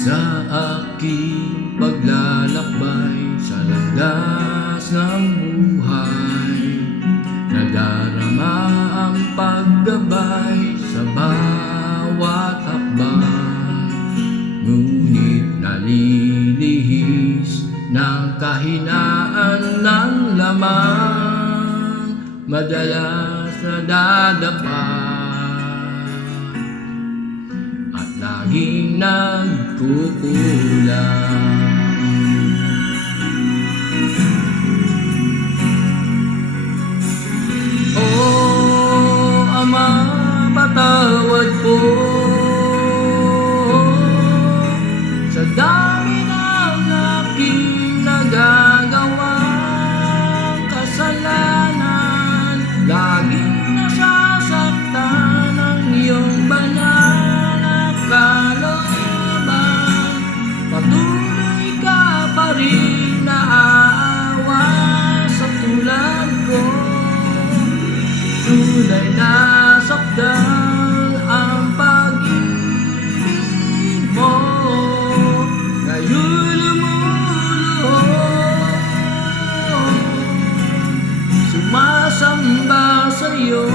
Sa aking paglalakbay sa landas ng buhay, nadarama ang paggabay sa bawat hakbang. Ngunit nalilihis ng kahinaan ng lamang, madalas nadadapa at laging nagkukulang. Oh, Ama, patawad po sa dami ng aking nagagawang kasalanan. Laging nasasaktan ng iyong banal na kalooban. Patuloy ka pa rin naaawa sa tulad ko. Tunay na sakdal ang pag-ibig mo. Ngayon lumuluhod, sumasamba sa'yo.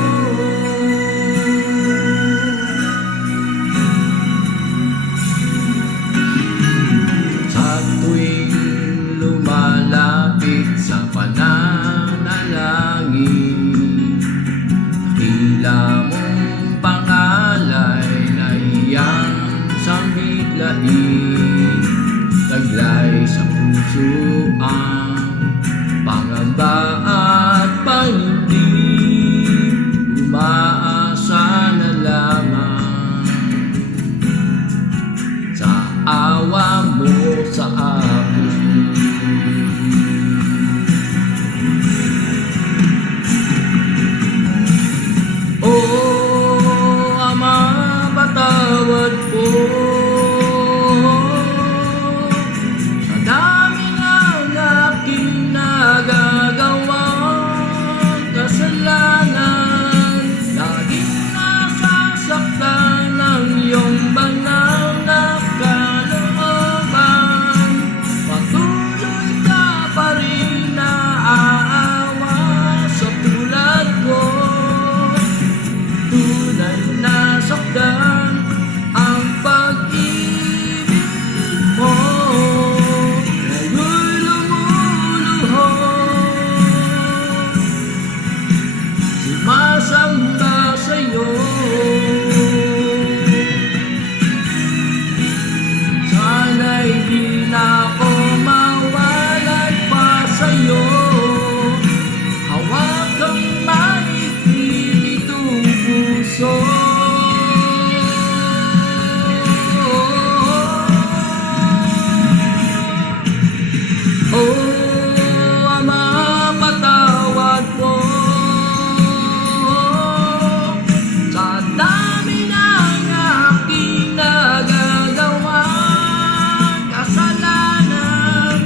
Sa tuwing lumalapit sa pananalangin, tila mong pangalay na iyang sambitlain. Taglay sa puso ang pangamba at panibig, umaasa na lamang sa awa mo sa akin. Oh, Ama, patawad po sa dami ng aking nagagawang kasalanan. Laging nasasaktan ng iyong banal na kalooban. Patuloy ka pa rin naaawa sa tulad ko. Tunay na sakdan ang pag-ibig mo. Ngayon lumuluhod, sumasamba sa'yo. Sana'y di na ako mawalan pa sa'yo. Hawak kang maigpit itong puso. Oh, Ama, patawad po sa dami ng aking nagagawang kasalanan.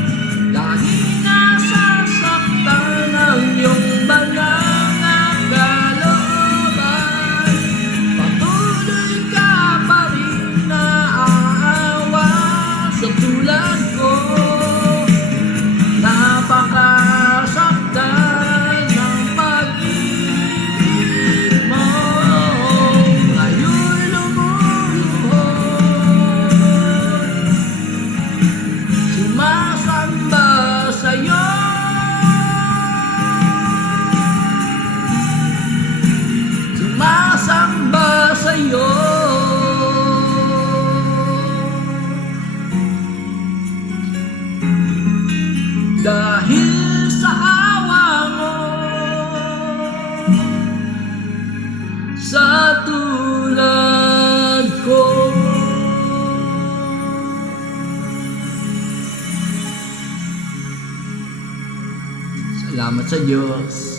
Laging nasasaktan ng iyong banal na kalooban. Patuloy ka pa rin naaawa sa tulad ko. Napakasaktan ng pag-ibig mo. Ngayon lumuluhod, sumasamba sa'yo. Sumasamba sa'yo. Dahil sa awa mo sa tulad ko. Salamat sa Diyos.